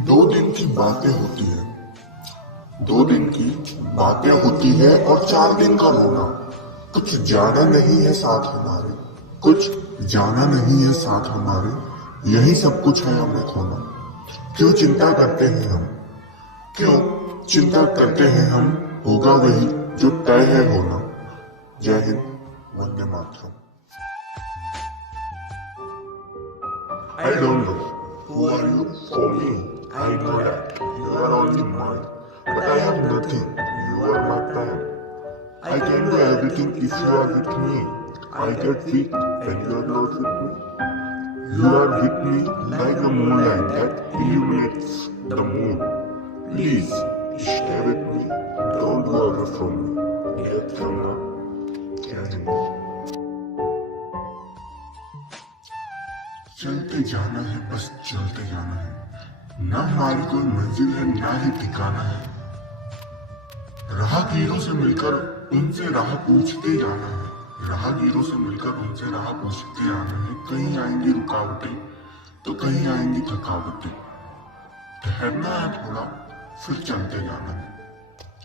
दो दिन की बातें होती है, 2 दिन की बातें होती है और 4 दिन का रोना। कुछ जाना नहीं है साथ हमारे, कुछ जाना नहीं है साथ हमारे, यही सब कुछ है हमें खोना। क्यों चिंता करते हैं हम, क्यों चिंता करते हैं हम, होगा वही जो तय है होना। जय Hind, Vande Mataram. I don't know who are you for me. I know that you are only mine, but I have nothing. You are my plan. I can do everything if you are with me. I get weak when you are not with me. You are with me like the moonlight that illuminates the moon. Please stay with me. Don't go away from me. Yet from now, can चलते जाना है, बस चलते जाना है। ना हमारी कोई मंजिल है, ना ही ठिकाना है। राहगीरों से मिलकर उनसे राह पूछते जाना है। राहगीरों से मिलकर उनसे राह पूछते आना है। कहीं आएंगी रुकावटें तो कहीं आएंगी थकावटें। ठहरना है थोड़ा, फिर चलते जाना है।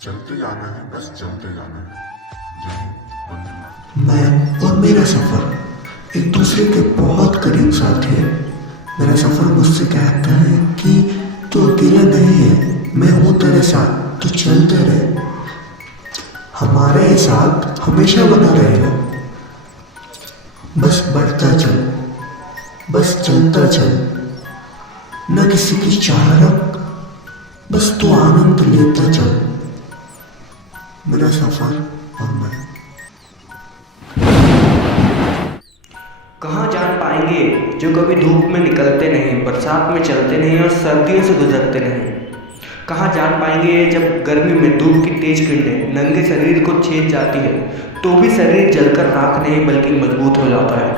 चलते जाना है, बस चलते जाना है। जय हिंद, वंदे मातरम। मैं और मेरा सफर एक दूसरे के बहुत करीब साथी है। मेरा सफर मुझसे कहता है कि तू अकेला नहीं है, मैं हूं तेरे साथ, तो चलते रहे। हमारे साथ हमेशा बना रहेगा। बस बढ़ता चल, बस चलता चल, न किसी की चाह रख, बस तू आनंद लेता चल। मेरा सफर और मैं। कहाँ जान पाएंगे जो कभी धूप में निकलते नहीं, बरसात में चलते नहीं और सर्दियों से गुजरते नहीं। कहाँ जान पाएंगे जब गर्मी में धूप की तेज किरणें नंगे शरीर को छेद जाती है तो भी शरीर जलकर राख नहीं बल्कि मजबूत हो जाता है।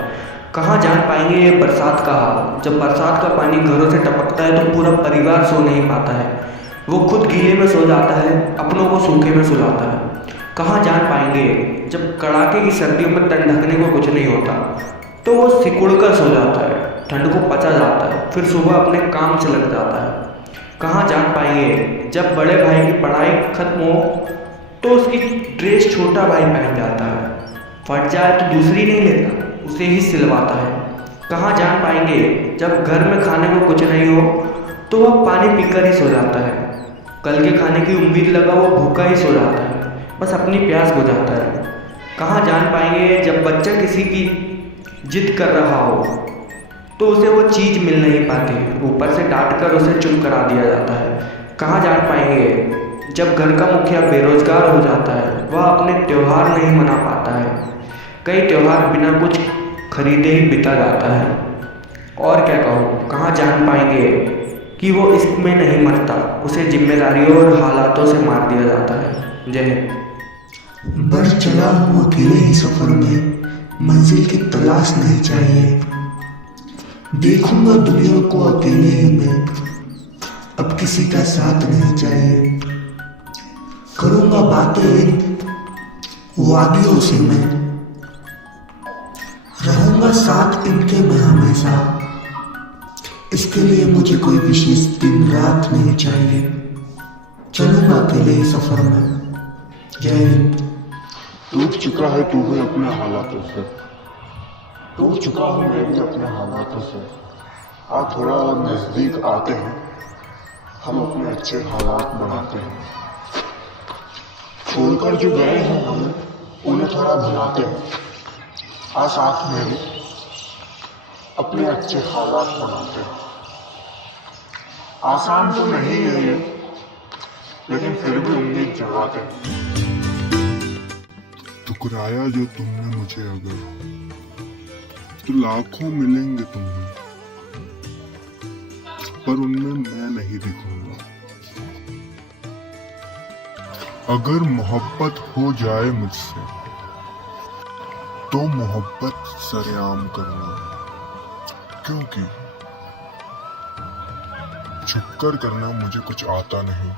कहाँ जान पाएंगे ये बरसात का हाल, जब बरसात का पानी घरों से टपकता है तो पूरा परिवार सो नहीं पाता है। वो खुद गीले में सो जाता है, अपनों को सूखे में सुलाता है। कहाँ जान पाएंगे जब कड़ाके की सर्दियों में तन ढकने को कुछ नहीं होता तो वो सिकुड़ कर सो जाता है, ठंड को पचा जाता है, फिर सुबह अपने काम से लग जाता है। कहाँ जान पाएंगे जब बड़े भाई की पढ़ाई खत्म हो तो उसकी ड्रेस छोटा भाई पहन जाता है, फट जाए तो दूसरी नहीं लेता, उसे ही सिलवाता है। कहाँ जान पाएंगे जब घर में खाने को कुछ नहीं हो तो वह पानी पीकर ही सो जाता है, कल के खाने की उम्मीद लगा वो भूखा ही सो जाता है, बस अपनी प्यास बुझाता है। कहाँ जान पाएंगे जब बच्चा किसी की जिद कर रहा हो तो उसे वो चीज़ मिल नहीं पाती, ऊपर से डांट कर उसे चुप करा दिया जाता है। कहाँ जान पाएंगे जब घर का मुखिया बेरोजगार हो जाता है, वह अपने त्यौहार नहीं मना पाता है, कई त्यौहार बिना कुछ खरीदे ही बिता जाता है। और क्या कहूँ, कहाँ जान पाएंगे कि वो इसमें नहीं मरता, उसे जिम्मेदारियों और हालातों से मार दिया जाता है। जय हिंद। बढ़ चला हूँ अकेले ही सफर में, मंजिल की तलाश नहीं चाहिए। देखूंगा दुनिया को अकेले ही मैं, अब किसी का साथ नहीं चाहिए। करूंगा बातें इन वादियों से मैं, रहूंगा साथ इनके मैं हमेशा। इसके लिए मुझे कोई विशेष दिन रात नहीं चाहिए। चलूंगा अकेले ही सफर में। जय हिंद। टूट चुका है तू भी अपने हालातों से, टूट चुका हूँ मैं भी अपने हालातों से। आ थोड़ा और नजदीक आते हैं, हम अपने अच्छे हालात बनाते हैं। छोड़कर जो गए हैं हमें, उन्हें थोड़ा भुलाते हैं। आ साथ में भी अपने अच्छे हालात बनाते हैं। आसान तो नहीं है ये, लेकिन फिर भी उम्मीद जगाते हैं। ठुकराया जो तुमने मुझे अगर, तो लाखों मिलेंगे तुम्हें, पर उनमें मैं नहीं दिखूंगा। अगर मोहब्बत हो जाए मुझसे तो मोहब्बत सरेआम करना, क्योंकि छुपकर करना मुझे कुछ आता नहीं।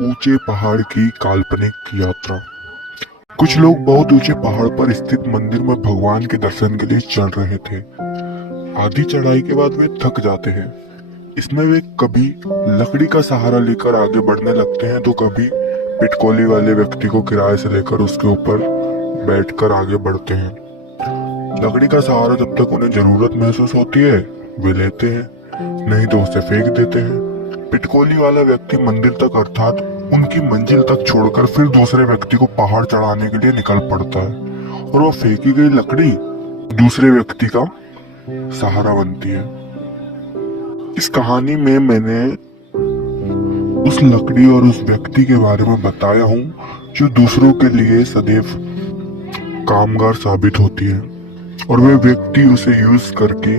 ऊंचे पहाड़ की काल्पनिक यात्रा। कुछ लोग बहुत ऊंचे पहाड़ पर स्थित मंदिर में भगवान के दर्शन के लिए चढ़ रहे थे। आधी चढ़ाई के बाद वे थक जाते हैं, इसमें वे कभी लकड़ी का सहारा लेकर आगे बढ़ने लगते हैं तो कभी पिटकोली वाले व्यक्ति को किराए से लेकर उसके ऊपर बैठकर आगे बढ़ते हैं। लकड़ी का सहारा जब तक उन्हें जरूरत महसूस होती है वे लेते हैं, नहीं तो उसे फेंक देते हैं। पिटकोली वाला व्यक्ति मंदिर तक अर्थात उनकी मंजिल तक छोड़कर फिर दूसरे व्यक्ति को पहाड़ चढ़ाने के लिए निकल पड़ता है और वो फेंकी गई लकड़ी दूसरे व्यक्ति का सहारा बनती है। इस कहानी में मैंने उस लकड़ी और उस व्यक्ति के बारे में बताया हूँ जो दूसरों के लिए सदैव कामगार साबित होती है और वे व्यक्ति उसे यूज करके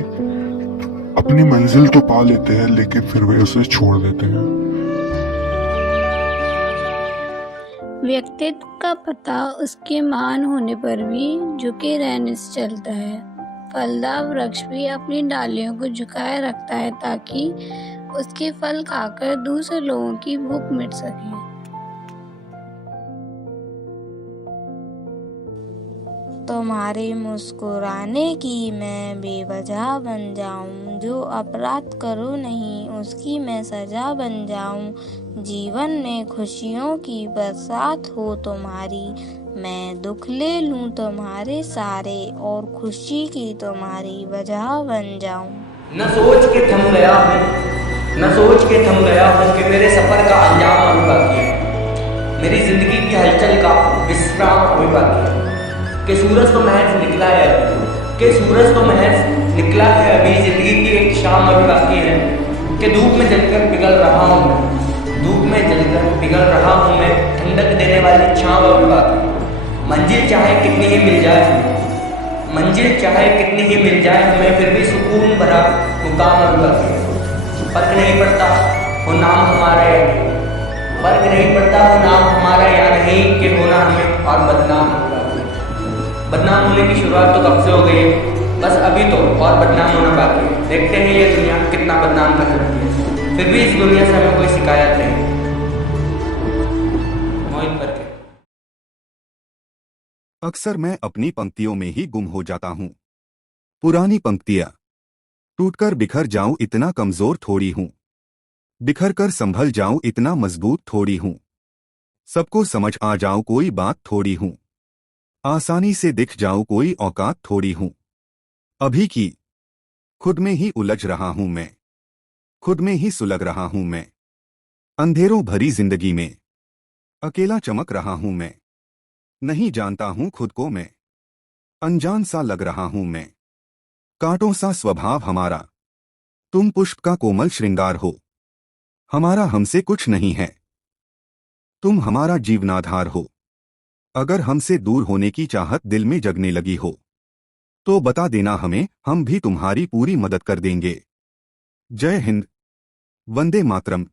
अपनी मंजिल तो पा लेते हैं लेकिन फिर वे उसे छोड़ देते हैं। व्यक्तित्व का पता उसके महान होने पर भी झुके रहने से चलता है। फलदार वृक्ष भी अपनी डालियों को झुकाए रखता है ताकि उसके फल खाकर दूसरे लोगों की भूख मिट सके। तुम्हारे मुस्कुराने की मैं बेवजह बन जाऊं, जो अपराध करूं नहीं उसकी मैं सजा बन जाऊं। जीवन में खुशियों की बरसात हो तुम्हारी, मैं दुख ले लूं तुम्हारे सारे और खुशी की तुम्हारी वजह बन जाऊं। न सोच के थम गया हूँ, न सोच के थम गया हूँ कि मेरे सफर का अंजाम अभी बाकी है, मेरी जिंदगी की हलचल का विश्राम अभी बाकी है। कि सूरज तो महज निकला है अभी, कि सूरज तो महज निकला है अभी, जिंदगी की एक शाम अभी बाकी है। कि धूप में जलकर पिघल रहा हूँ मैं, धूप में जलकर पिघल रहा हूँ मैं, ठंडक देने वाली छाँव अभी बाकी है। मंजिल चाहे कितनी ही मिल जाए हमें, मंजिल चाहे कितनी ही मिल जाए हमें, फिर भी सुकून भरा मुकाम अभी बाकी है। फर्क नहीं पड़ता वो नाम हमारा या नहीं, फर्क नहीं पड़ता वो नाम हमारा या नहीं, कि होना हमें और बदनाम होगा। बदनाम होने की शुरुआत तो कब से हो गई है, बस अभी तो और बदनाम होना बाकी है। देखते हैं ये दुनिया कितना बदनाम कर सकती है, फिर भी इस दुनिया से हमें कोई शिकायत नहीं। मोहित करके अक्सर मैं अपनी पंक्तियों में ही गुम हो जाता हूँ। पुरानी पंक्तियाँ टूटकर बिखर जाऊं इतना कमजोर थोड़ी हूँ, बिखर कर संभल जाऊं इतना मजबूत थोड़ी हूँ, सबको समझ आ जाऊं कोई बात थोड़ी हूँ, आसानी से दिख जाऊं कोई औकात थोड़ी हूं। अभी की खुद में ही उलझ रहा हूं मैं, खुद में ही सुलग रहा हूं मैं, अंधेरों भरी जिंदगी में अकेला चमक रहा हूं मैं, नहीं जानता हूं खुद को मैं, अनजान सा लग रहा हूं मैं, कांटों सा स्वभाव हमारा, तुम पुष्प का कोमल श्रृंगार हो, हमारा हमसे कुछ नहीं है, तुम हमारा जीवनाधार हो। अगर हमसे दूर होने की चाहत दिल में जगने लगी हो तो बता देना हमें, हम भी तुम्हारी पूरी मदद कर देंगे। जय हिंद, वंदे मातरम।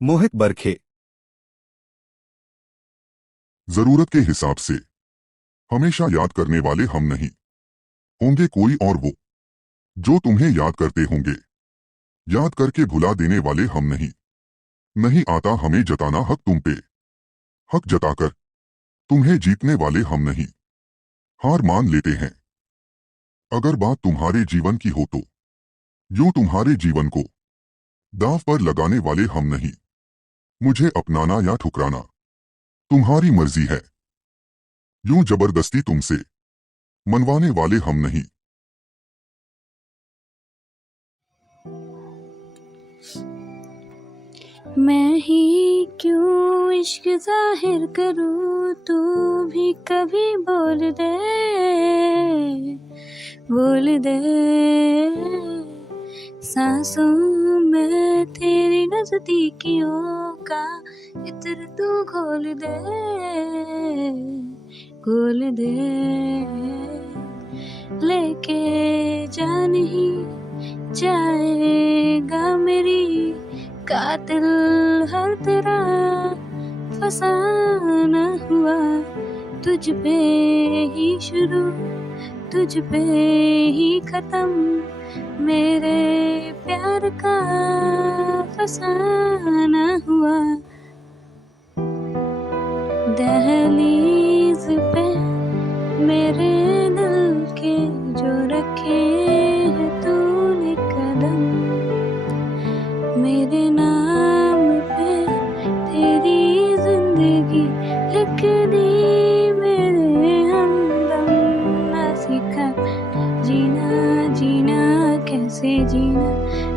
मोहित बरखे। जरूरत के हिसाब से हमेशा याद करने वाले हम नहीं होंगे कोई और वो जो तुम्हें याद करते होंगे, याद करके भुला देने वाले हम नहीं। नहीं आता हमें जताना हक तुम पे, हक जताकर तुम्हें जीतने वाले हम नहीं, हार मान लेते हैं। अगर बात तुम्हारे जीवन की हो तो यूं तुम्हारे जीवन को दांव पर लगाने वाले हम नहीं। मुझे अपनाना या ठुकराना तुम्हारी मर्जी है, यूं जबरदस्ती तुमसे मनवाने वाले हम नहीं। मैं ही क्यों इश्क जाहिर करूं, तू भी कभी बोल दे, बोल दे। सांसों में तेरी नजदीकियों का इत्र तू घोल दे, घोल दे। लेके जान ही जाएगा मेरी कातिल हर तेरा फसाना हुआ, तुझ पे ही शुरू तुझ पे ही खत्म, मेरे प्यार का फसाना हुआ। दहलीज पे मेरे दिल के जो रखे हैं तूने कदम, मेरे नाम पे तेरी जिंदगी लिख दी मेरे हमदम। ना सीखा जीना जीना कैसे जीना,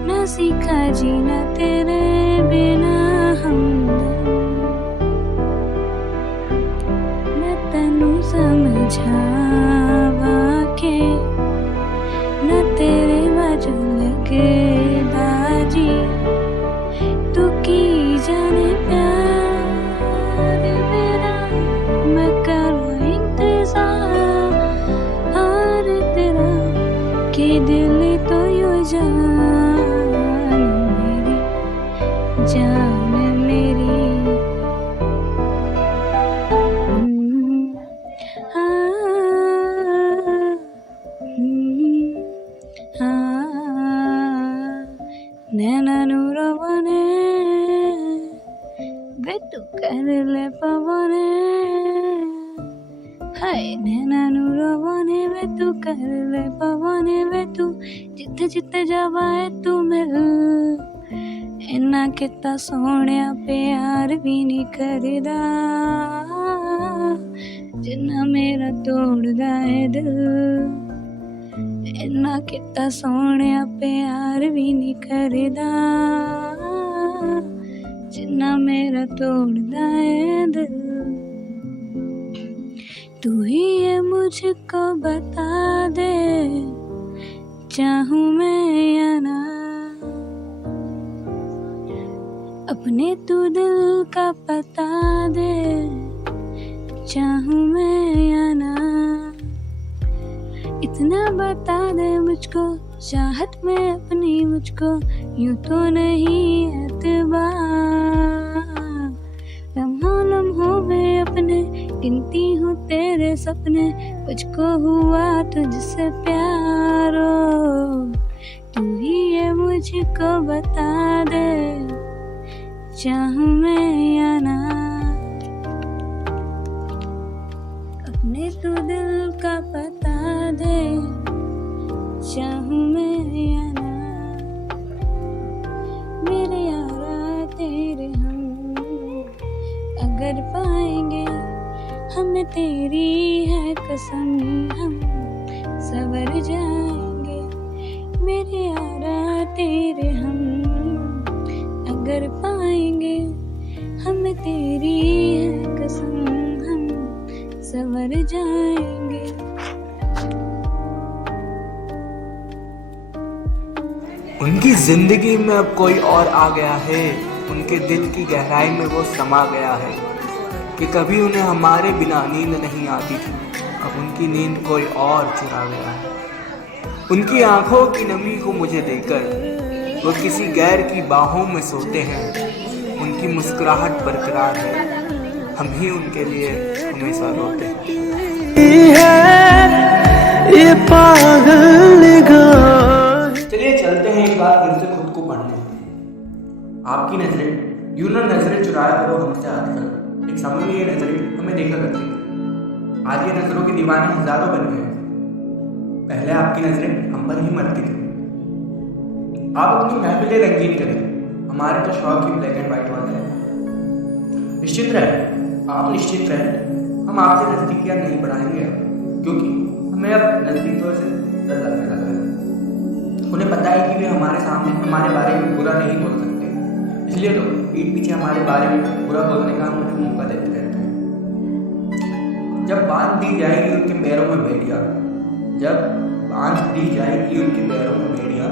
ना सीखा जीना तेरे बिना हमदम। मैं तैनू समझावा के ना तेरे बाजू लगे बाजी, तू की जाने प्यार मेरा, मैं करूँ इंतजार तेरा कि दिल तो यूं जान मेरी, जान मेरी। नैना नूरो बने वे तू कर ले पवने, हाय नैना नूरो बने वे तू कर ले पवने वे तू जिथे जिथे जावाए तू मिल। इन्ना किता सोहणिया प्यार भी नहीं करदा जिन्ना मेरा तोड़दा है दिल। इन्ना किता सोहणिया प्यार भी नहीं करदा जिन्ना मेरा तोड़दा है दिल। तू ही ये मुझको बता दे चाहूं मैं या ना, अपने तू दिल का पता दे चाहूं मैं या ना। इतना बता दे मुझको चाहत में अपनी मुझको यूं तो नहीं एतबार। लम्हों लम्हों में अपने गिनती हूँ तेरे सपने, मुझको हुआ तुझसे प्यारो। तू ही ये मुझको बता दे चाहूं मैं या ना, अपने तू दिल का पता दे चाहूं मैं या ना। मेरे यारा तेरे हम अगर पाएंगे, हमें तेरी है कसम हम सवर जाएंगे। मेरे यारा तेरे हम अगर पाएंगे, हमें तेरी है कसम हम सवर जाएंगे। उनकी जिंदगी में अब कोई और आ गया है, उनके दिल की गहराई में वो समा गया है कि कभी उन्हें हमारे बिना नींद नहीं आती थी, अब उनकी नींद कोई और चुरा गया है। उनकी आंखों की नमी को मुझे देकर वो किसी गैर की बाहों में सोते हैं। उनकी मुस्कुराहट बरकरार है, हम ही उनके लिए हमेशा रोते हैं। ये पागल चलिए चलते हैं एक बार फिर से खुद को पढ़ने। आपकी नजरें यूं ना नजरें चुराया करो हमसे आजकल, एक समय में ये नजरें हमें देखा करती थी, आज ये नजरों के दीवाने हजारों बन गए। पहले आपकी नजरें हम पर ही मरती थी। आप अपनी महफिलें रंगीन करें, हमारे तो शौक ही ब्लैक एंड व्हाइट वाले हैं। निश्चित रहे, आप निश्चित रहे, हम आपसे नजदीकियां नहीं बढ़ाएंगे क्योंकि हमें अब नजदीकों से डर लगने लगा है। उन्हें पता है कि वे हमारे सामने हमारे बारे में बुरा नहीं बोल सकते, इसलिए तो पीठ पीछे हमारे बारे में बुरा बोलने का हम उन्हें मौका देते रहते हैं। जब बांध दी जाएगी उनके पैरों में भेड़िया, जब बांध दी जाएगी उनके पैरों में भेड़िया,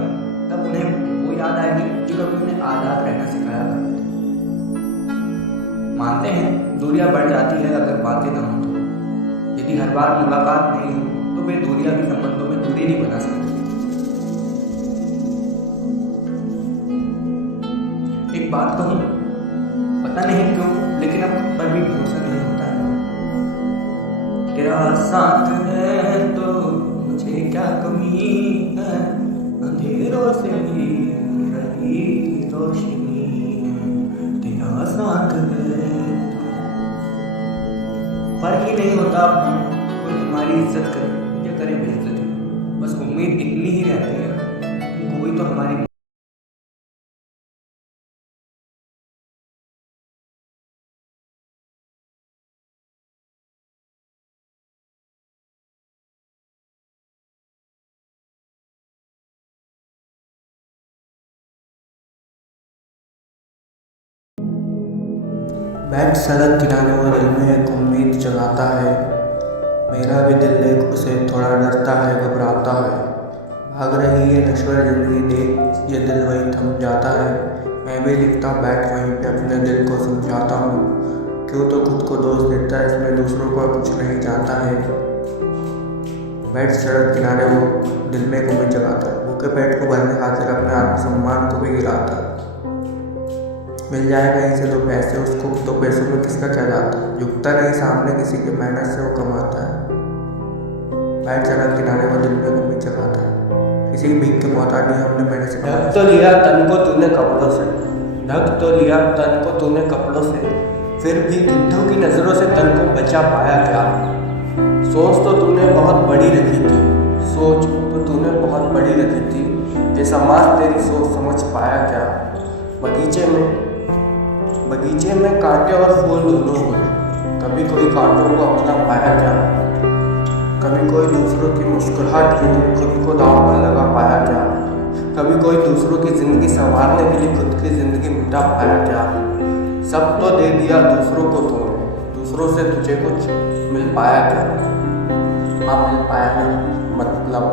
तब उन्हें वो याद आएगी जो कभी उन्हें आज़ाद रहना सिखाया करते थे। मानते हैं दूरियां बढ़ जाती है अगर बातें ना हो तो, यदि हर बार मुलाकात नहीं हो तो वे दूरियां भी संबंधों में दूरी नहीं बना सकती। एक बात कहूँ, पता नहीं क्यों लेकिन अब पर भी भरोसा नहीं होता है। तेरा साथ है तो मुझे क्या कमी है, अंधेरों से भी रही रोशनी है, तेरा साथ है। फर्क ही नहीं होता कोई हमारी इज्जत करे या करे बेइज्जती, बस उम्मीद इतनी ही रहती है कोई तो हमारी बैठ सड़क किनारे वो दिल में एक उम्मीद जगाता है। मेरा भी दिल एक उसे थोड़ा डरता है, घबराता है। भाग रही है नश्वर जिंदगी, देख ये दिल वही थम जाता है। मैं भी लिखता बैठ वहीं पे अपने दिल को समझाता हूँ। क्यों तो खुद को दोष देता है, इसमें दूसरों का कुछ नहीं जाता है। बैठ सड़क किनारे वो दिल में एक उम्मीद जगाता है। भूखे पेट को भरने खातिर अपने आत्मसम्मान को भी गिराता है। मिल जाए कहीं से दो पैसे उसको, तो पैसों में किसका क्या जाता है। झुकता नहीं सामने किसी की मेहनत से वो कमाता है। बैठ सड़क किनारे वो दिल में घूमी जगाता है। किसी की भीख के मोहताज नहीं, हमने मेहनत से ढक तो लिया तन को तूने कपड़ों से, ढक तो लिया तन को तूने कपड़ों से, फिर भी गिद्धों की नज़रों से तन को बचा पाया क्या। सोच तो तूने बहुत बड़ी रखी थी, सोच तो तूने बहुत बड़ी रखी थी, ये समाज तेरी सोच समझ पाया क्या। बगीचे में कांटे और फूल दोनों हुए, कभी कोई कांटों को अपना पाया क्या। कभी कोई दूसरों की मुस्कुराहट के लिए खुद को दांव पर लगा पाया क्या। कभी कोई दूसरों की ज़िंदगी संवारने के लिए खुद की ज़िंदगी मिटा पाया क्या। सब तो दे दिया दूसरों को तूने, दूसरों से तुझे कुछ मिल पाया क्या। हाँ मिल पाया क्या मतलब।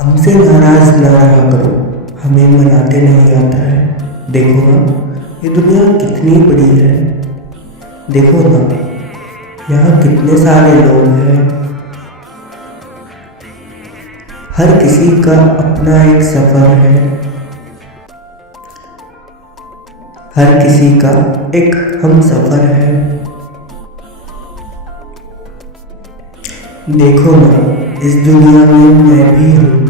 हमसे नाराज ना रहा करो, हमें मनाते नहीं आता है। देखो ना ये दुनिया कितनी बड़ी है, देखो ना यहाँ कितने सारे लोग हैं। हर किसी का अपना एक सफर है, हर किसी का एक हम सफर है। देखो ना इस दुनिया में मैं भी हूँ,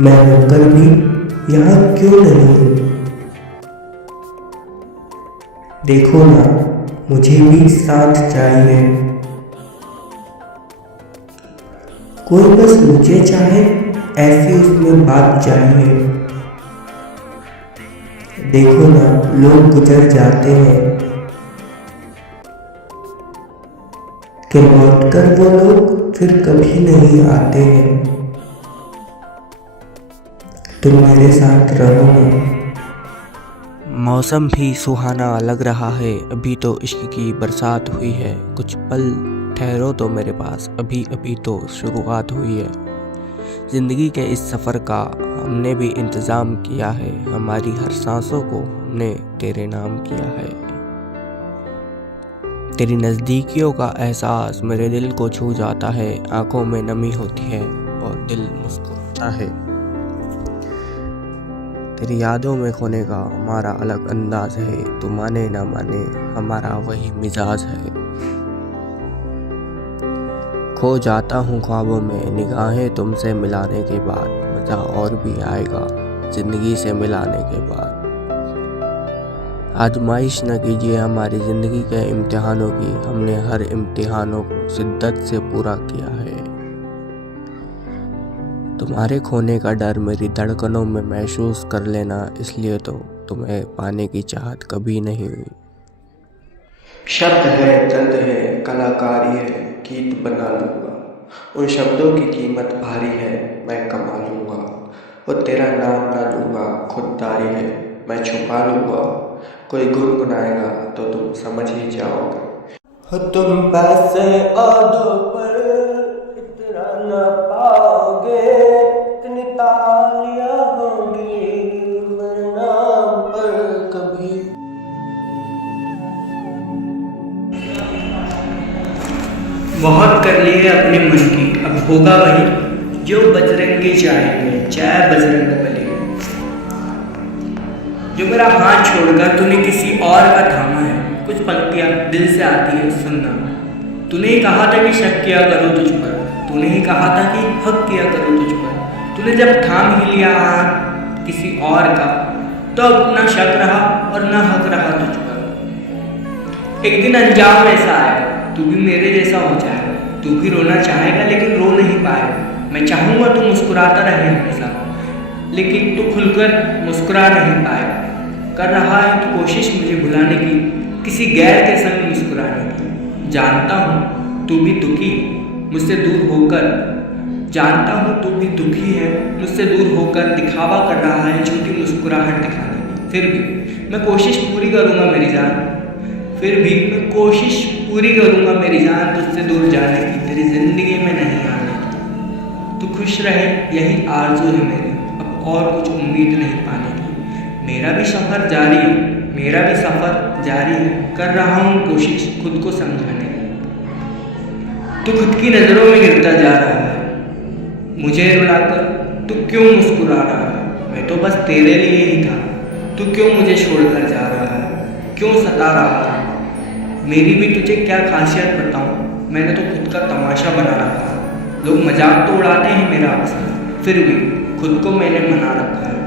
मैं होकर भी यहाँ क्यों नहीं हूँ। देखो ना मुझे भी साथ चाहिए, कोई बस मुझे चाहे ऐसी उसमें बात चाहिए। देखो ना लोग गुजर जाते हैं कि लौट कर वो लोग फिर कभी नहीं आते हैं। तुम मेरे साथ रहो ना। मौसम भी सुहाना लग रहा है, अभी तो इश्क की बरसात हुई है। कुछ पल ठहरो तो मेरे पास, अभी अभी तो शुरुआत हुई है। ज़िंदगी के इस सफ़र का हमने भी इंतज़ाम किया है, हमारी हर सांसों को हमने तेरे नाम किया है। तेरी नज़दीकियों का एहसास मेरे दिल को छू जाता है, आंखों में नमी होती है और दिल मुस्कुराता है। तेरी यादों में खोने का हमारा अलग अंदाज है, तू माने ना माने हमारा वही मिजाज है। खो जाता हूँ ख्वाबों में, निगाहें तुमसे मिलाने के बाद मज़ा और भी आएगा ज़िंदगी से मिलाने के बाद। आजमाइश न कीजिए हमारी ज़िंदगी के इम्तिहानों की, हमने हर इम्तिहानों को शिद्दत से पूरा किया है। तुम्हारे खोने का डर मेरी धड़कनों में महसूस कर लेना, इसलिए तो तुम्हें पाने की चाहत कभी नहीं हुई। शब्द है, चंद है, कलाकारी है, गीत बना लूँगा। उन शब्दों की कीमत भारी है, मैं कमा लूँगा। वो तेरा नाम ना लूँगा, खुददारी है, मैं छुपा लूँगा। कोई गुनगुनाएगा तो तुम समझ ही जाओगे। हो तुम पैसे औदों पर इतना न पाओगे, इतनी तालियां होंगी मेरे नाम पर कभी। बहुत कर लिए अपने मन की, अब होगा वही जो बजरंगी चाहेंगे, चाहे बजरंग बली। जो मेरा हाथ छोड़कर तूने किसी और का थामा है, कुछ पंक्तियाँ दिल से आती है सुनना। तूने ही कहा था कि शक किया करो तुझ पर, तूने ही कहा था कि हक किया करो तुझ पर। तूने जब थाम ही लिया हाथ किसी और का, तो अब ना शक रहा और ना हक रहा तुझ पर। एक दिन अंजाम ऐसा आएगा, तू भी मेरे जैसा हो जाएगा। तू भी रोना चाहेगा लेकिन रो नहीं पाएगा। मैं चाहूँगा तू मुस्कुराता रहे हमेशा, लेकिन तू खुलकर मुस्कुरा नहीं पाएगा। कर रहा है तू कोशिश मुझे भुलाने की, किसी गैर के संग मुस्कुराने की। जानता हूँ तू भी दुखी मुझसे दूर होकर, जानता हूँ तू भी दुखी है, मुझसे दूर होकर दिखावा कर रहा है छोटी मुस्कुराहट दिखाने की। फिर भी मैं कोशिश पूरी करूँगा मेरी जान, फिर भी मैं कोशिश पूरी करूँगा मेरी जान, तुझसे दूर जाने की, तेरी ज़िंदगी में नहीं आने की। तू खुश रहे यही आरज़ू है मेरी, अब और कुछ उम्मीद नहीं पाने की। मेरा भी सफ़र जारी है, मेरा भी सफ़र जारी है, कर रहा हूँ कोशिश खुद को समझाने की। तू खुद की नज़रों में गिरता जा रहा है, मुझे रुलाकर तू क्यों मुस्कुरा रहा है? मैं तो बस तेरे लिए ही था, तू क्यों मुझे छोड़कर जा रहा है, क्यों सता रहा है? मेरी भी तुझे क्या खासियत बताऊँ, मैंने तो खुद का तमाशा बना रखा है। लोग मजाक तो उड़ाते हैं मेरा अक्सर, फिर भी खुद को मैंने मना रखा है।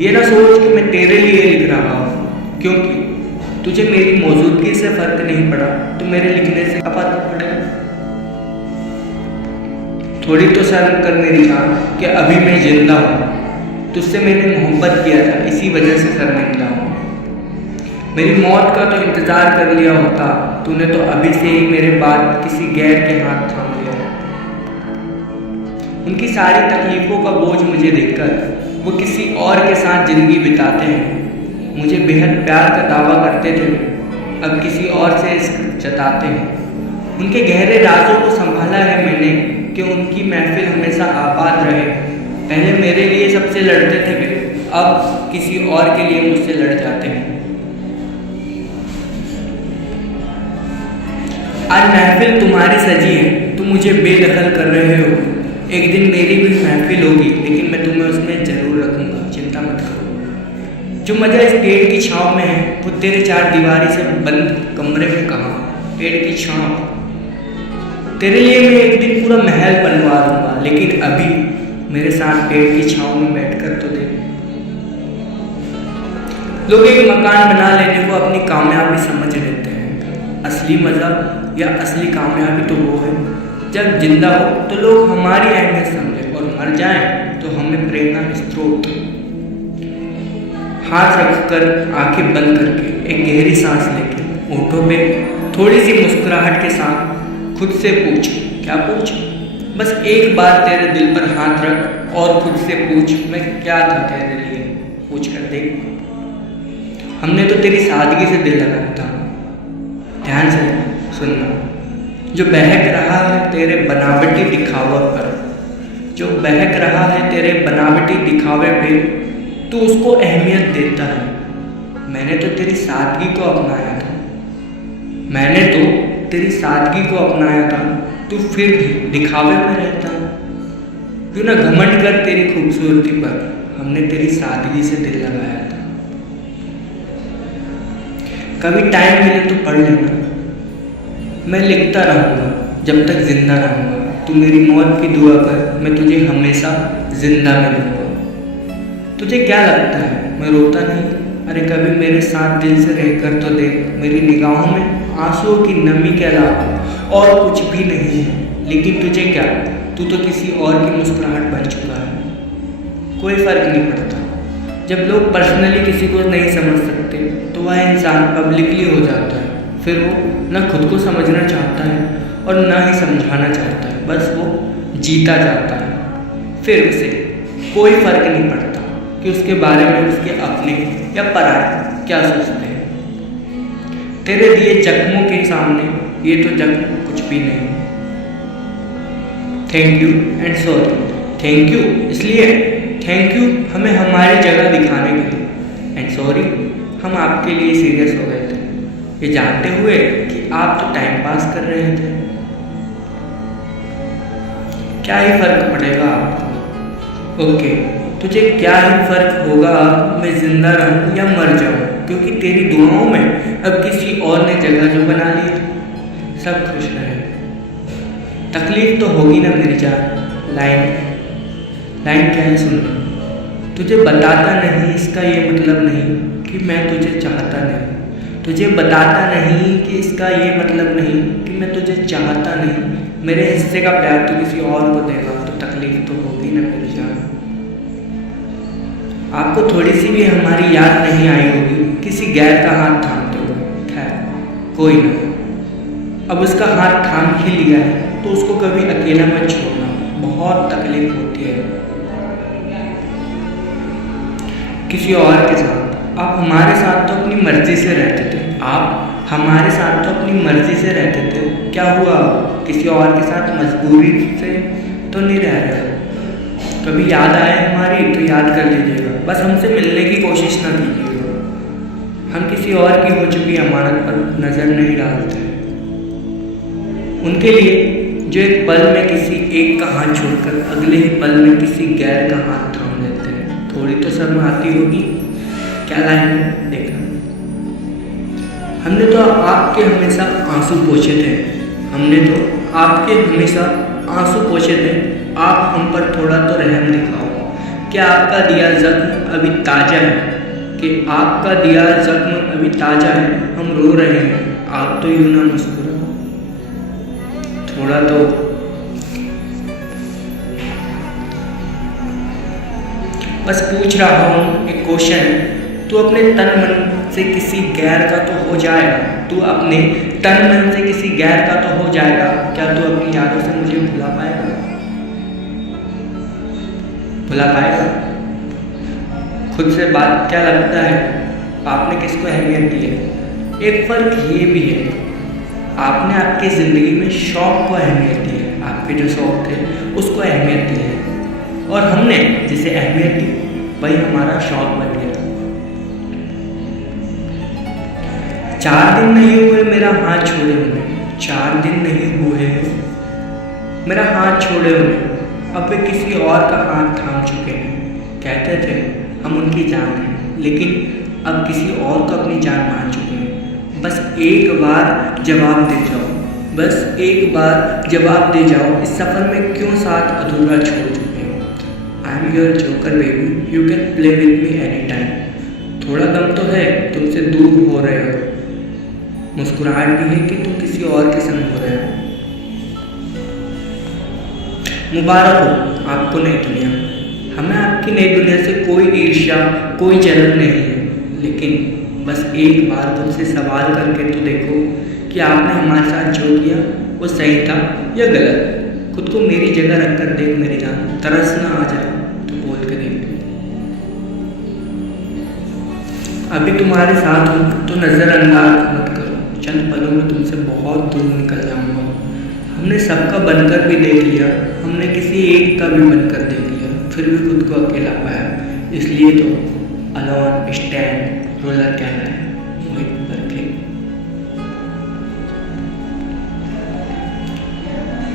ये ना सोच कि मैं तेरे लिए लिख रहा हूँ, क्योंकि तुझे मेरी मौजूदगी से फ़र्क नहीं पड़ा, तो मेरे लिखने से क्या फ़र्क पड़ेगा? थोड़ी तो शर्म कर मेरी जान कि अभी मैं जिंदा हूँ, तुझसे मैंने मोहब्बत किया था, इसी वजह से शर्मिंदा हूँ। मेरी मौत का तो इंतज़ार कर लिया होता, तूने तो अभी से ही मेरे बाद किसी गैर के हाथ थाम लिया। उनकी सारी तकलीफ़ों का बोझ मुझे देखकर वो किसी और के साथ ज़िंदगी बिताते हैं। मुझे बेहद प्यार का दावा करते थे, अब किसी और से इश्क जताते हैं। उनके गहरे राजों को संभाला है मैंने कि उनकी महफिल हमेशा आबाद रहे। पहले मेरे लिए सबसे लड़ते थे वे, अब किसी और के लिए मुझसे लड़ जाते हैं। आज महफिल तुम्हारी सजी है, तुम मुझे बेदखल कर रहे हो। एक दिन मेरी भी महफिल होगी, लेकिन मैं तुम्हें उसमें ज़रूर रखूँगा, चिंता मत करो। जो मज़ा इस पेड़ की छाँव में है, वो तेरे चार दीवारी से बंद कमरे में कहाँ? पेड़ की छाँव तेरे लिए मैं एक दिन पूरा महल बनवा दूँगा, लेकिन अभी मेरे साथ पेड़ की छाँव में बैठकर तो देख। लोग एक मकान बना लेने को अपनी कामयाबी समझ लेते हैं। असली मज़ा या असली कामयाबी तो वो है जब जिंदा हो तो लोग हमारी अहमियत समझें, और मर जाएं तो हमें प्रेरणा स्रोत। हाथ रखकर आंखें बंद करके एक गहरी सांस लेके होठों पे थोड़ी सी मुस्कुराहट के साथ खुद से पूछ, क्या पूछ? बस एक बार तेरे दिल पर हाथ रख और खुद से पूछ, मैं क्या था तेरे लिए? पूछ कर देख। हमने तो तेरी सादगी से दिल लगाया था। ध्यान से सुनना, जो बहक रहा है तेरे बनावटी दिखावे पर, जो बहक रहा है तेरे बनावटी दिखावे पे, तू उसको अहमियत देता है। मैंने तो तेरी सादगी को अपनाया था, मैंने तो तेरी सादगी को अपनाया था, तू फिर भी दिखावे में रहता। क्यों ना घमंड कर तेरी खूबसूरती पर, हमने तेरी सादगी से दिल लगाया था। कभी टाइम मिले तो पढ़ लेना, मैं लिखता रहूँगा जब तक जिंदा रहूँगा। तू मेरी मौत की दुआ कर, मैं तुझे हमेशा जिंदा मिलूँगा। तुझे क्या लगता है मैं रोता नहीं? अरे कभी मेरे साथ दिल से रहकर तो देख, मेरी निगाहों में आंसुओं की नमी के अलावा और कुछ भी नहीं है। लेकिन तुझे क्या, तू तो किसी और की मुस्कुराहट बन चुका है। कोई फ़र्क नहीं पड़ता। जब लोग पर्सनली किसी को नहीं समझ सकते तो वह इंसान पब्लिकली हो जाता है। फिर वो न खुद को समझना चाहता है और न ही समझाना चाहता है, बस वो जीता जाता है। फिर उसे कोई फ़र्क नहीं पड़ता कि उसके बारे में उसके अपने या पराये क्या सोचते हैं। तेरे दिए जख्मों के सामने ये तो जख्म कुछ भी नहीं। Thank you and sorry. Thank you इसलिए, थैंक यू हमें हमारी जगह दिखाने के लिए, एंड सॉरी हम आपके लिए सीरियस हो गए थे, ये जानते हुए कि आप तो टाइम पास कर रहे थे। क्या ही फर्क पड़ेगा आपको? ओके, तुझे क्या ही फर्क होगा मैं जिंदा रहूं या मर जाऊं, क्योंकि तेरी दुआओं में अब किसी और ने जगह जो बना ली है। सब खुश रहे। तकलीफ तो होगी ना मेरी जान। लाइन क्या है सुन, तुझे बताता नहीं इसका ये मतलब नहीं कि मैं तुझे चाहता नहीं। तुझे बताता नहीं कि इसका ये मतलब नहीं कि मैं तुझे चाहता नहीं। मेरे हिस्से का प्यार तो किसी और को देगा तो तकलीफ तो होगी ना मेरी जान। आपको थोड़ी सी भी हमारी याद नहीं आई होगी किसी गैर का हाथ थामते हुए। खैर कोई ना, अब उसका हाथ थाम ही लिया है तो उसको कभी अकेला मत छोड़ना। बहुत तकलीफ होती है किसी और के साथ। आप हमारे साथ तो अपनी मर्जी से रहते थे, आप हमारे साथ तो अपनी मर्जी से रहते थे, क्या हुआ किसी और के साथ मजबूरी से तो नहीं रह रहे हो? कभी याद आए हमारी तो याद कर लीजिएगा, बस हमसे मिलने की कोशिश ना कीजिएगा। हम किसी और की हो चुकी अमानत पर नज़र नहीं डालते। उनके लिए जो एक पल में किसी एक का हाथ छोड़कर अगले ही पल में किसी गैर का हाथ थाम लेते हैं, थोड़ी तो शर्म आती होगी। क्या लाइन है देखा, हमने तो आपके हमेशा आंसू पोंछे थे, हमने तो आपके हमेशा आंसू पोंछे थे। आप हम पर थोड़ा तो रहम दिखाओ। क्या आपका दिया जख्म अभी ताज़ा है? कि आपका दिया जख्म अभी ताज़ा है, हम रो रहे हैं, आप तो यूँ ना मुस्कुराओ। थोड़ा तो बस पूछ रहा हूँ एक क्वेश्चन, तू अपने तन मन से किसी गैर का तो हो जाएगा, तू अपने तन मन से किसी गैर का तो हो जाएगा, क्या तू अपनी यादों से मुझे भुला पाएगा? भुला पाएगा? खुद से बात क्या लगता है, आपने किसको अहमियत दी है? एक फ़र्क ये भी है, आपने आपकी ज़िंदगी में शौक़ को अहमियत दी है, आपके जो शौक़ थे उसको अहमियत दी है, और हमने जिसे अहमियत दी वही हमारा शौक़ बन गया। 4 दिन नहीं हुए मेरा हाथ छोड़े हुए, 4 दिन नहीं हुए मेरा हाथ छोड़े हुए, अब वे किसी और का हाथ थाम चुके हैं। कहते थे हम उनकी जान हैं, लेकिन अब किसी और को अपनी जान मान चुके हैं। बस एक बार जवाब दे जाओ, बस एक बार जवाब दे जाओ, इस सफ़र में क्यों साथ अधूरा छोड़ चुके हो? I am your joker baby, you can play with me any time. थोड़ा दम तो है तुमसे दूर हो रहे हो, मुस्कुराहट भी है कि तुम किसी और के संग हो रहे हो। मुबारक हो आपको नई दुनिया, हमें आपकी नई दुनिया से कोई ईर्ष्या कोई जलन नहीं है, लेकिन बस एक बार खुद से सवाल करके तो देखो कि आपने हमारे साथ जो किया वो सही था या गलत। खुद को मेरी जगह रख कर देख मेरी जान, तरस ना आ जाए तो बोल के देख। अभी तुम्हारे साथ हूँ तो नज़रअंदाज मत करो, चंद पलों में तुमसे बहुत दूर निकल जाऊंगा। हमने सबका बनकर भी देख लिया, हमने किसी एक का भी बनकर देख लिया, फिर भी खुद को अकेला पाया, इसलिए तो अलोन स्टैंड रोलर कहना है मोहित बरखे।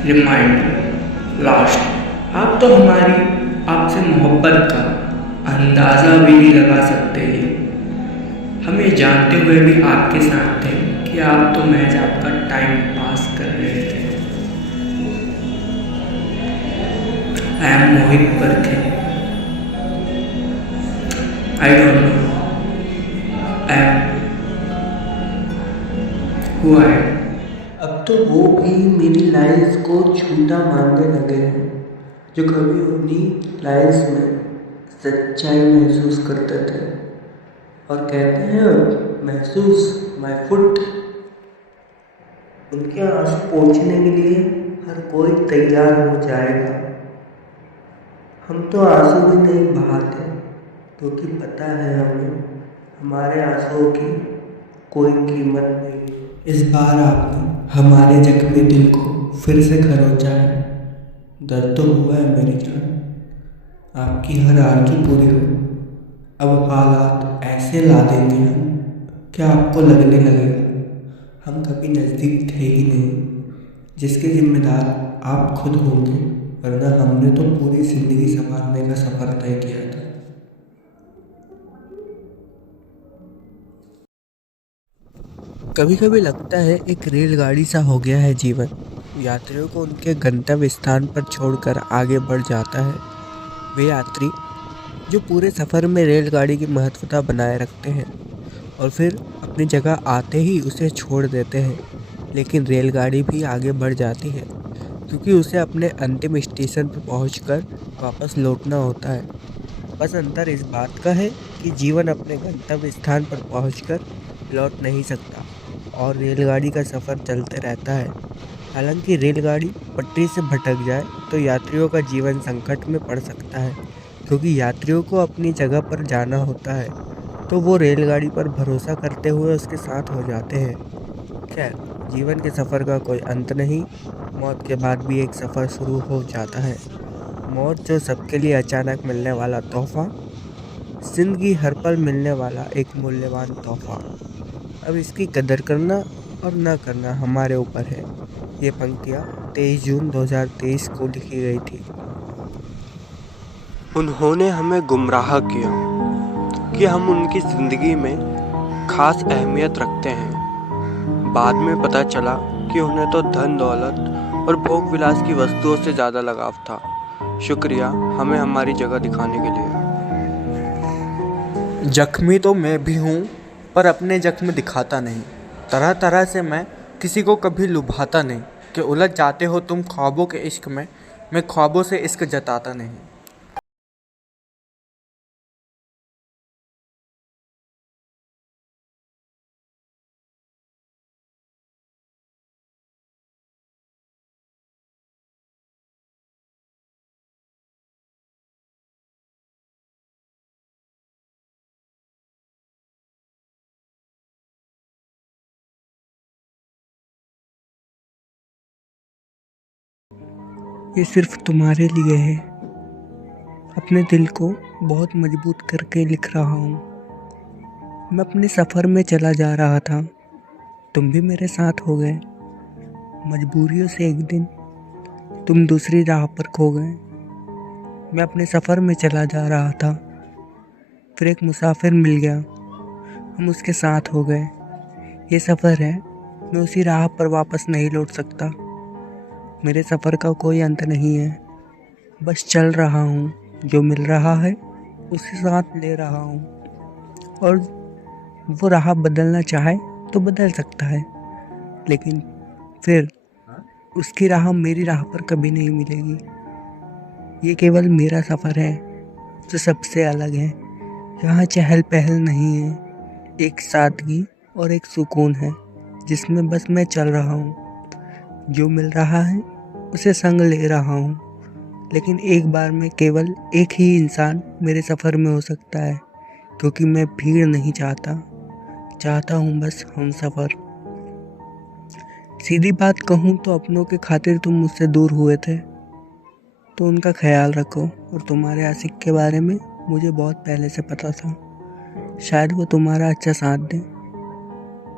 रिमाइंडर लास्ट, आप तो हमारी आपसे मोहब्बत का अंदाज़ा भी नहीं लगा सकते हैं। हम ये जानते हुए भी आपके साथ थे कि आप तो महज आपका टाइम पास कर रहे थे। आई एम मोहित बरखे, I don't know I am who I am. अब तो वो भी मेरी लाइन्स को झूठा मानने लगे हैं, जो कभी उन्हीं लाइन्स में सच्चाई महसूस करते थे, और कहते हैं महसूस माय फुट। उनके आंसू पोंछने के लिए हर कोई तैयार हो जाएगा। हम तो आंसू भी नहीं बहाते, क्योंकि पता है हमें हमारे आंसुओं की कोई कीमत नहीं। इस बार आपने हमारे जख्मी दिल को फिर से खरोंचा है। दर्द तो हुआ है मेरी जान, आपकी हर आरज़ू पूरी हो। अब हालात ऐसे ला देंगे हम, क्या आपको लगने लगेगा हम कभी नज़दीक थे ही नहीं, जिसके जिम्मेदार आप खुद होंगे, वरना हमने तो पूरी ज़िंदगी संभालने का सफ़र तय किया था। कभी कभी लगता है एक रेलगाड़ी सा हो गया है जीवन, यात्रियों को उनके गंतव्य स्थान पर छोड़कर आगे बढ़ जाता है। वे यात्री जो पूरे सफ़र में रेलगाड़ी की महत्वता बनाए रखते हैं और फिर अपनी जगह आते ही उसे छोड़ देते हैं, लेकिन रेलगाड़ी भी आगे बढ़ जाती है, क्योंकि उसे अपने अंतिम स्टेशन पर पहुंचकर वापस लौटना होता है। बस अंतर इस बात का है कि जीवन अपने गंतव्य स्थान पर पहुंचकर लौट नहीं सकता और रेलगाड़ी का सफ़र चलते रहता है। हालांकि रेलगाड़ी पटरी से भटक जाए तो यात्रियों का जीवन संकट में पड़ सकता है, क्योंकि यात्रियों को अपनी जगह पर जाना होता है, तो वो रेलगाड़ी पर भरोसा करते हुए उसके साथ हो जाते हैं। खैर, जीवन के सफ़र का कोई अंत नहीं, मौत के बाद भी एक सफ़र शुरू हो जाता है। मौत जो सबके लिए अचानक मिलने वाला तोहफ़ा, ज़िंदगी हर पल मिलने वाला एक मूल्यवान तोहफ़ा। अब इसकी कदर करना और न करना हमारे ऊपर है। ये पंक्तियाँ 23 जून 2023 को लिखी गई थी। उन्होंने हमें गुमराह किया कि हम उनकी ज़िंदगी में ख़ास अहमियत रखते हैं। बाद में पता चला कि उन्हें तो धन दौलत और भोग विलास की वस्तुओं से ज़्यादा लगाव था। शुक्रिया हमें हमारी जगह दिखाने के लिए। जख्मी तो मैं भी हूँ, पर अपने जख्म दिखाता नहीं। तरह तरह से मैं किसी को कभी लुभाता नहीं कि उलझ जाते हो तुम ख्वाबों के इश्क में, मैं ख्वाबों से इश्क जताता नहीं। ये सिर्फ तुम्हारे लिए है। अपने दिल को बहुत मजबूत करके लिख रहा हूँ। मैं अपने सफ़र में चला जा रहा था, तुम भी मेरे साथ हो गए। मजबूरियों से एक दिन तुम दूसरी राह पर खो गए। मैं अपने सफ़र में चला जा रहा था, फिर एक मुसाफिर मिल गया, हम उसके साथ हो गए। ये सफ़र है, मैं उसी राह पर वापस नहीं लौट सकता। मेरे सफ़र का कोई अंत नहीं है, बस चल रहा हूँ। जो मिल रहा है उसे साथ ले रहा हूँ, और वो राह बदलना चाहे तो बदल सकता है, लेकिन फिर उसकी राह मेरी राह पर कभी नहीं मिलेगी। ये केवल मेरा सफ़र है जो सबसे अलग है। यहाँ चहल पहल नहीं है, एक सादगी और एक सुकून है जिसमें बस मैं चल रहा हूँ। जो मिल रहा है उसे संग ले रहा हूँ, लेकिन एक बार में केवल एक ही इंसान मेरे सफ़र में हो सकता है, क्योंकि मैं भीड़ नहीं चाहता हूँ बस हम सफ़र। सीधी बात कहूँ तो अपनों के खातिर तुम मुझसे दूर हुए थे, तो उनका ख्याल रखो। और तुम्हारे आशिक के बारे में मुझे बहुत पहले से पता था, शायद वो तुम्हारा अच्छा साथ दें।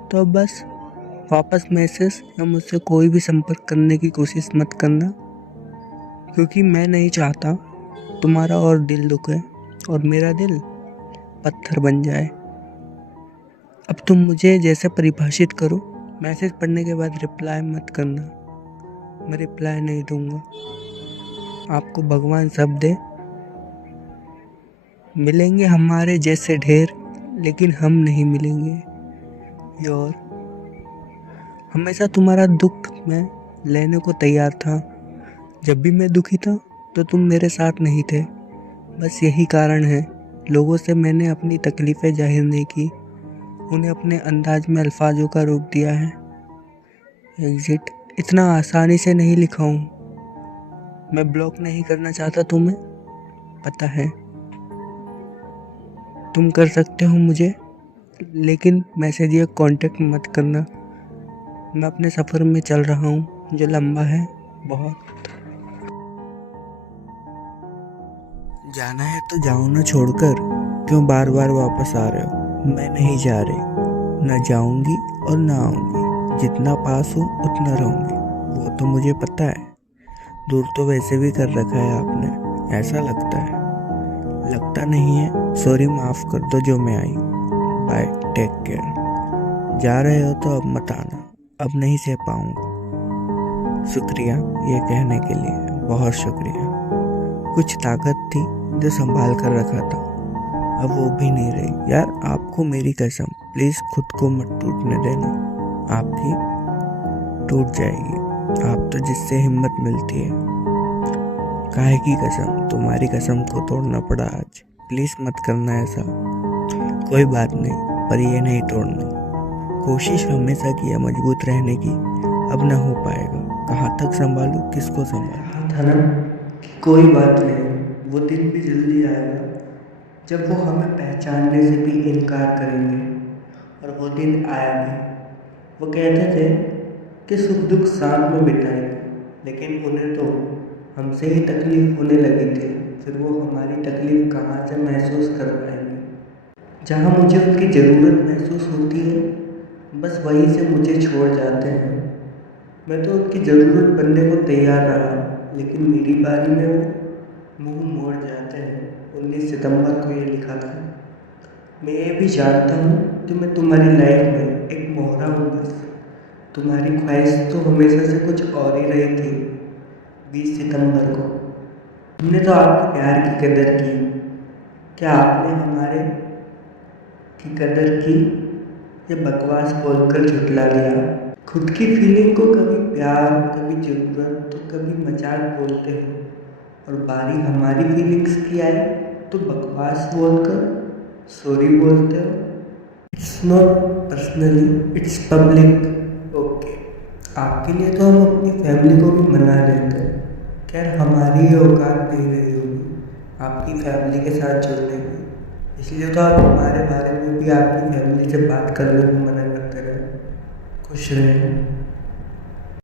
तो अब बस वापस मैसेज या मुझसे कोई भी संपर्क करने की कोशिश मत करना, क्योंकि मैं नहीं चाहता तुम्हारा और दिल दुखे और मेरा दिल पत्थर बन जाए। अब तुम मुझे जैसे परिभाषित करो, मैसेज पढ़ने के बाद रिप्लाई मत करना। मैं रिप्लाई नहीं दूंगा। आपको भगवान सब दे। मिलेंगे हमारे जैसे ढेर, लेकिन हम नहीं मिलेंगे यार। हमेशा तुम्हारा दुख मैं लेने को तैयार था। जब भी मैं दुखी था तो तुम मेरे साथ नहीं थे। बस यही कारण है लोगों से मैंने अपनी तकलीफ़ें जाहिर नहीं की, उन्हें अपने अंदाज में अल्फाजों का रूप दिया है। एग्जिट इतना आसानी से नहीं लिखा हूँ। मैं ब्लॉक नहीं करना चाहता, तुम्हें पता है। तुम कर सकते हो मुझे, लेकिन मैसेज या कांटेक्ट मत करना। मैं अपने सफ़र में चल रहा हूँ जो लंबा है बहुत। जाना है तो जाओ ना छोड़कर, क्यों बार बार वापस आ रहे हो। मैं नहीं जा रही, ना जाऊंगी और ना आऊंगी। जितना पास हूँ उतना रहूंगी, वो तो मुझे पता है। दूर तो वैसे भी कर रखा है आपने, ऐसा लगता है। लगता नहीं है, सॉरी, माफ़ कर दो जो मैं आई। Bye, take care. जा रहे हो तो अब मत आना, अब नहीं सह पाऊंगा। शुक्रिया ये कहने के लिए, बहुत शुक्रिया। कुछ ताकत थी जो संभाल कर रखा था, अब वो भी नहीं रही। यार आपको मेरी कसम, प्लीज़ खुद को मत टूटने देना। आपकी टूट जाएगी। आप तो जिससे हिम्मत मिलती है। काहे की कसम, तुम्हारी कसम को तोड़ना पड़ा आज। प्लीज़ मत करना ऐसा। कोई बात नहीं, पर ये नहीं तोड़ना। कोशिश हमेशा किया मजबूत रहने की, अब ना हो पाएगा। कहाँ तक संभालूं, किसको संभालूं। कहा था ना कि कोई बात नहीं, वो दिन भी जल्दी आएगा जब वो हमें पहचानने से भी इनकार करेंगे। और वो दिन आया भी। वो कहते थे कि सुख दुख साथ में बिताएंगे, लेकिन उन्हें तो हमसे ही तकलीफ होने लगी थी। फिर वो हमारी तकलीफ कहाँ से महसूस कर पाएंगे। जहाँ मुझे उनकी ज़रूरत महसूस होती है, बस वहीं से मुझे छोड़ जाते हैं। मैं तो उनकी ज़रूरत बनने को तैयार रहा, लेकिन मेरी बारी में वो मुंह मोड़ जाते हैं। 19 सितंबर को ये लिखा था। मैं ये भी जानता हूँ कि मैं तुम्हारी लाइफ में एक मोहरा हूँ बस। तुम्हारी ख्वाहिश तो हमेशा से कुछ और ही रही थी। 20 सितंबर को हमने तो आपके प्यार की कदर की, क्या आपने हमारे की कदर की? ये बकवास बोलकर झुठला दिया। खुद की फीलिंग को कभी प्यार, कभी ज़रूरत तो कभी मजाक बोलते हो, और बारी हमारी फीलिंग्स की आई तो बकवास बोलकर सॉरी बोलते हो। It's not personally, it's public. Okay, आपके लिए तो हम अपनी फैमिली को भी मना लेते हैं। खैर, हमारी औकात नहीं रही होगी आपकी फैमिली के साथ जुड़ने की, इसलिए तो आप हमारे बारे में भी आपकी फैमिली से बात करने को मना करते रहे। खुश रहें।